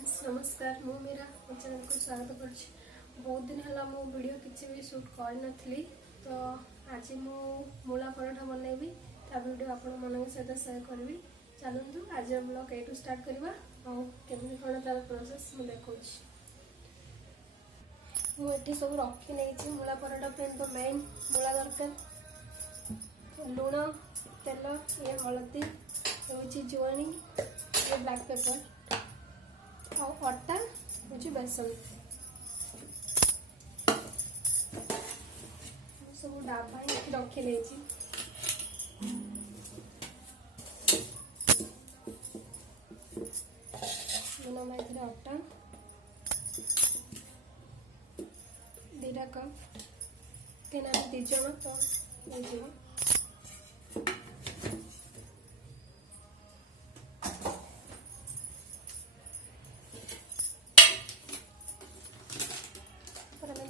Friends नमस्कार मु मीरा मो चैनल को स्वागत कर बहुत दिन है मो वीडियो किसी भी शूट कर नी तो आज मु मूला पराठा बनैबी ता वीडियो आपण मन सहित शेयर करी चलतु आज ब्लॉग एटू स्टार्ट करवा केमी कौन तार प्रोसेस मुझे देखा मुझे सब रखी नहीं मूला पराठा तो मेन मूला दरकार लुण तेल ये हलदी हूँ जुआनी ये ब्लैक पेपर और अटा हूँ बेसन सब डाबा रखी नहीं अटा 2 कप कहीं 2 जन तो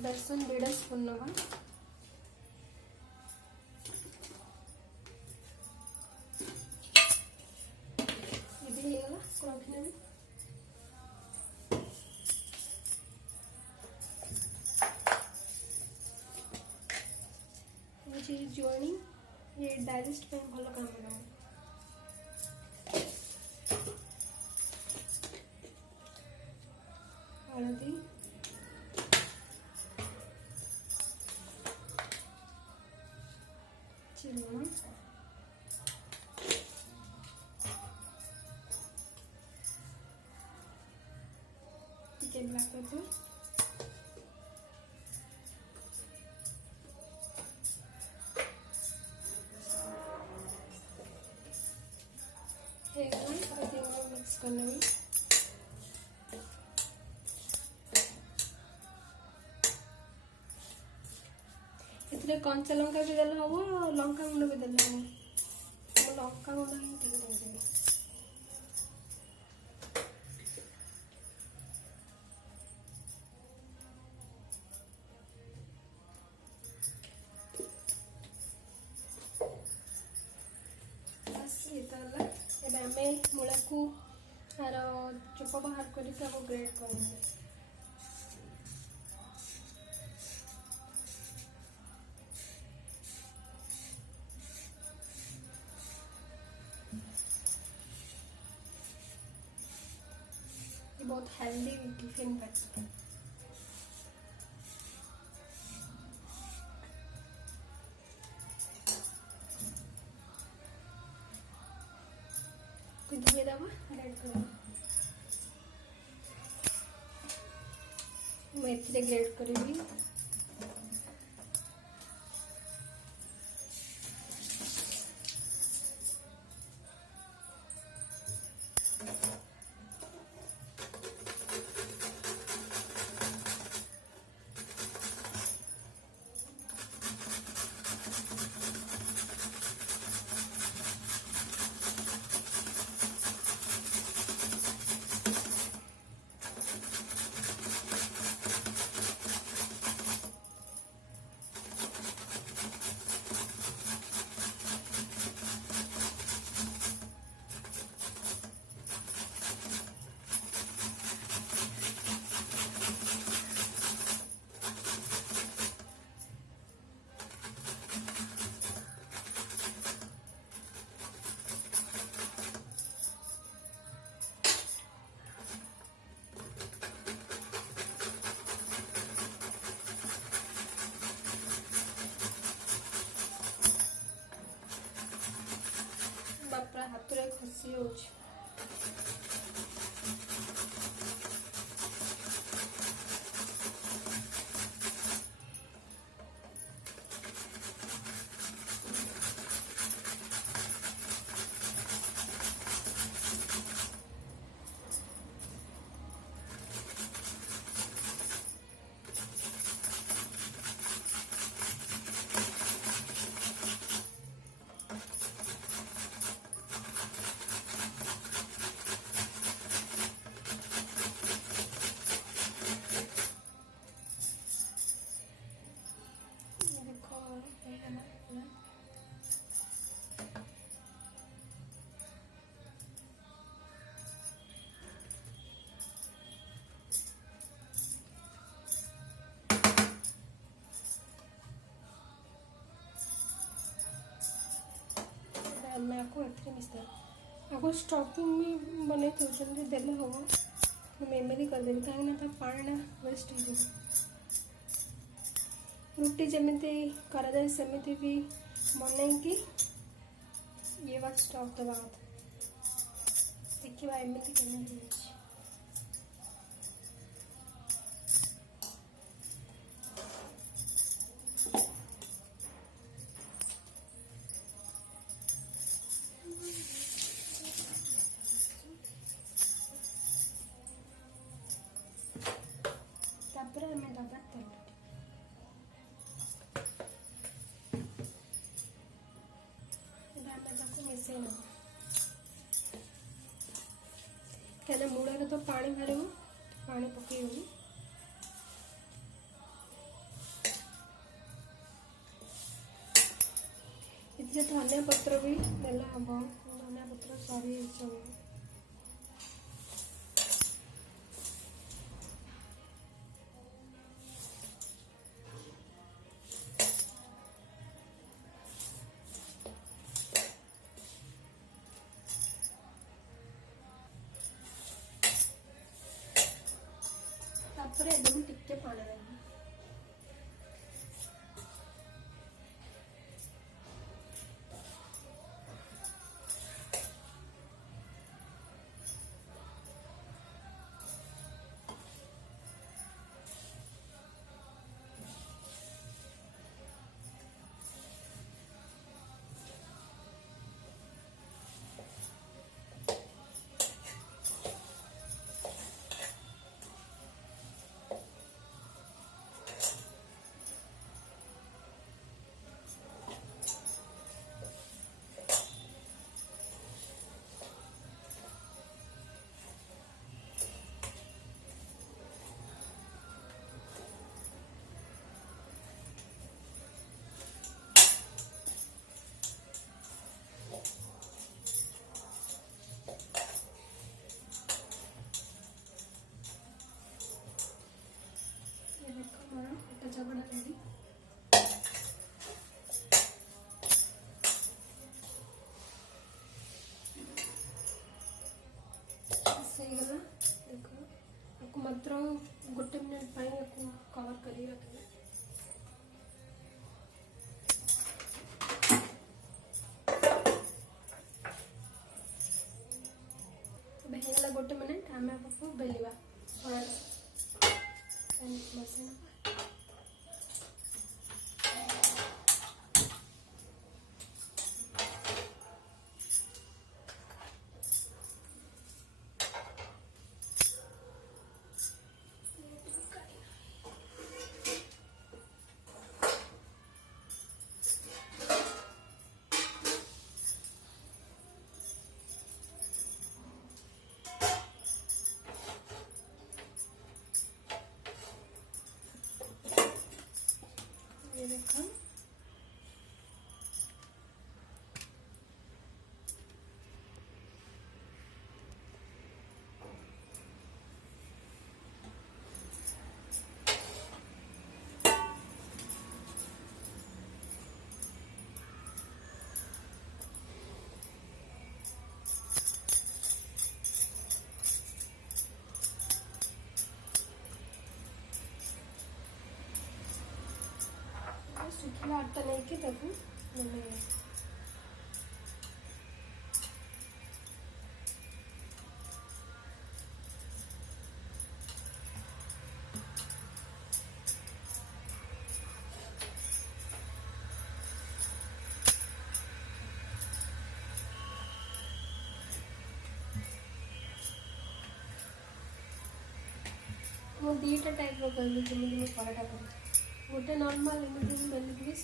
बेसन 1.5 स्पून नवा जुआनी ये डाइजेस्ट पे भल काम कर हलदी लुण टिके ब्लैक पेपर मिक्स करने में इतने कंचा लंका भी देला हम लंका गुंड भी देला हम लंका गुंड ही ठीक नहीं बस ये तो आम मूला को तार चोप बाहर करके ग्रेड करना बहुत हेल्दी टिफिन पैक धोई दबा ग्रेड कर मैं ग्रेड करी बापरा हाथ रे खुशी हो आपको एथरे मिसदा आपको स्टफिंग भी बनै थोचंदी देले होबो मैं एमती करदेवी कहीं पाना वेस्ट हो रुटी जमी करा जाए सेमती भी बनैकी ये बात स्टफ देवा कथा देखा एमती केमी आम दबा तेल मिसई ना क्या मूल तो पानी बाहर पानी पकईबी ये धनिया पत्र भी देला हम धनिया पत्र सरी सब एकदम टिके पानी देंगे चबड़ा रेडी सहीगला देख आपको मात्र गोटे मिनट कवर कर रखें होगा गोटे मिनट आम आपको बेलिया मशीन ये देखो सुखिला आटा नहीं कि मैंने ମୁଁ ଦୁଇଟା ଟାଇପ୍ର କହିଲି ଯେମିତି ମୁଁ ପରଟା କରେ ଗୋଟେ ନର୍ମାଲ୍ ଏମିତି ବେଲିକି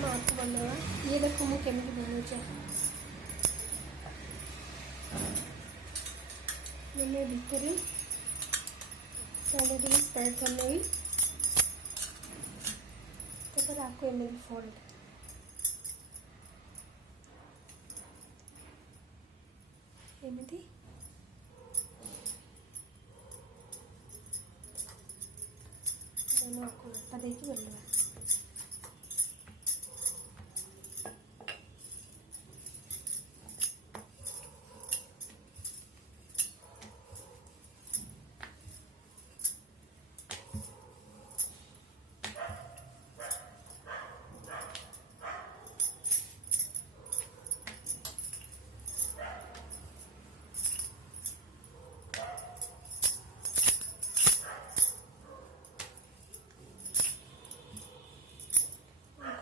हम आपको बनवा ये देखो मुझे केमी बनाऊे मैंने भितर स्प्रेड करने तो आपको एमएल फोल्ड एमती अट्टा देखिए बनवा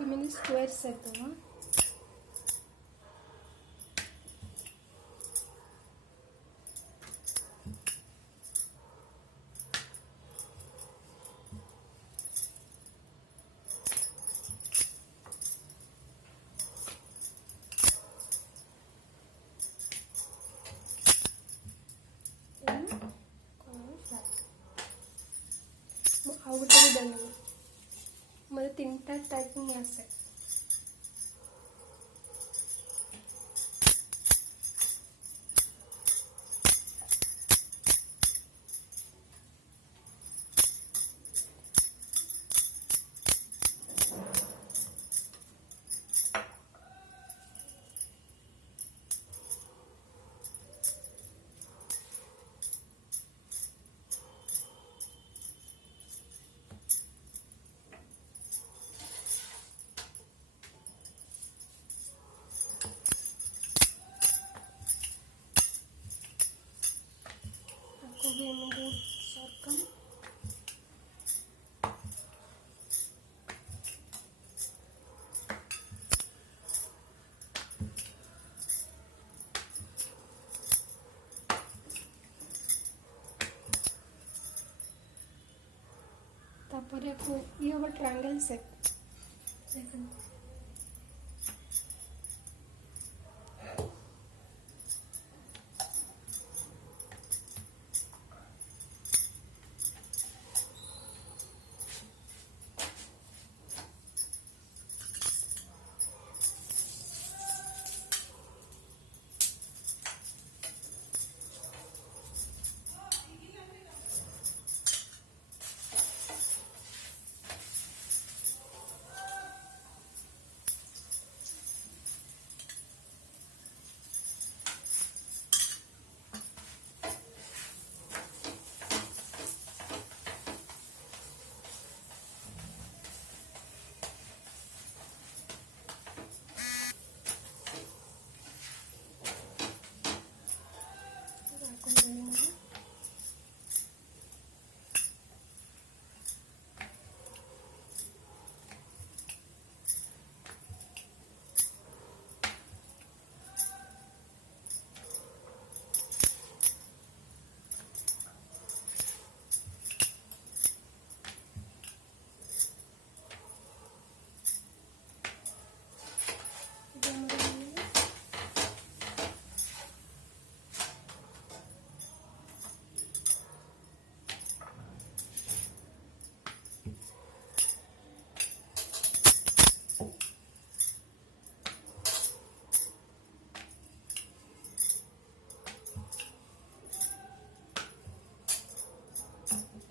मैंने स्क्वायर सेट दवा आउ गोटे भी देनी मतलब 3टा टाइपिंग आसे सर्कल तापर ये हम ट्रायंगल सेट देखो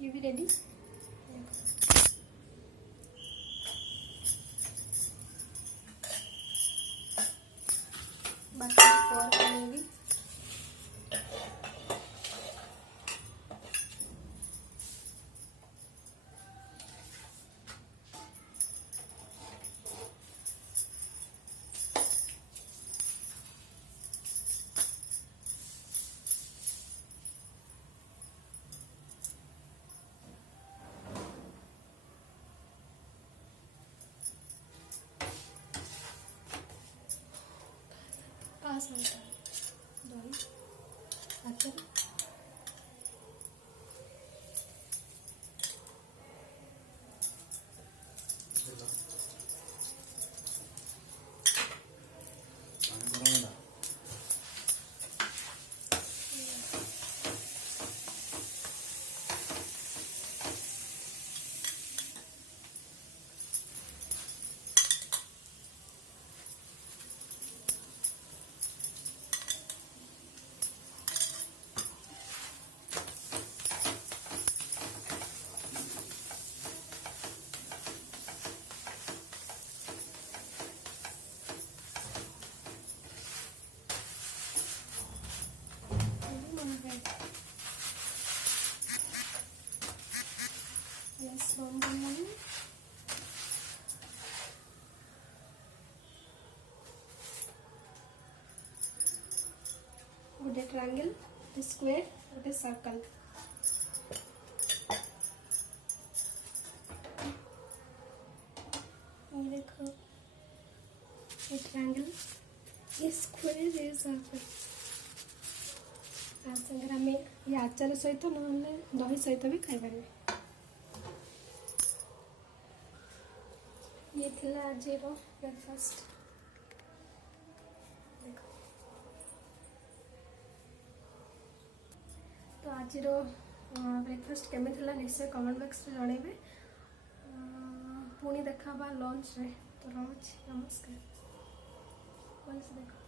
ये भी रेडी बाकी और करेंगे पास होता है दही आचार ट्रायंगल, गोटे स्क्वेयर, गोटे सर्कल। ये देखो ये ट्रायंगल, ये स्क्वेयर, ये सर्कल। सागर आम ये आचार सहित ना दही सहित भी खाई पारे। ये थिला आज ब्रेकफास्ट। देखो तो आज ब्रेकफास्ट केमी थिला निश्चय कमेंट बॉक्स में जनइबे। पुणी देखा लंच रे। तो रहुछि, नमस्कार। भलसे देखो।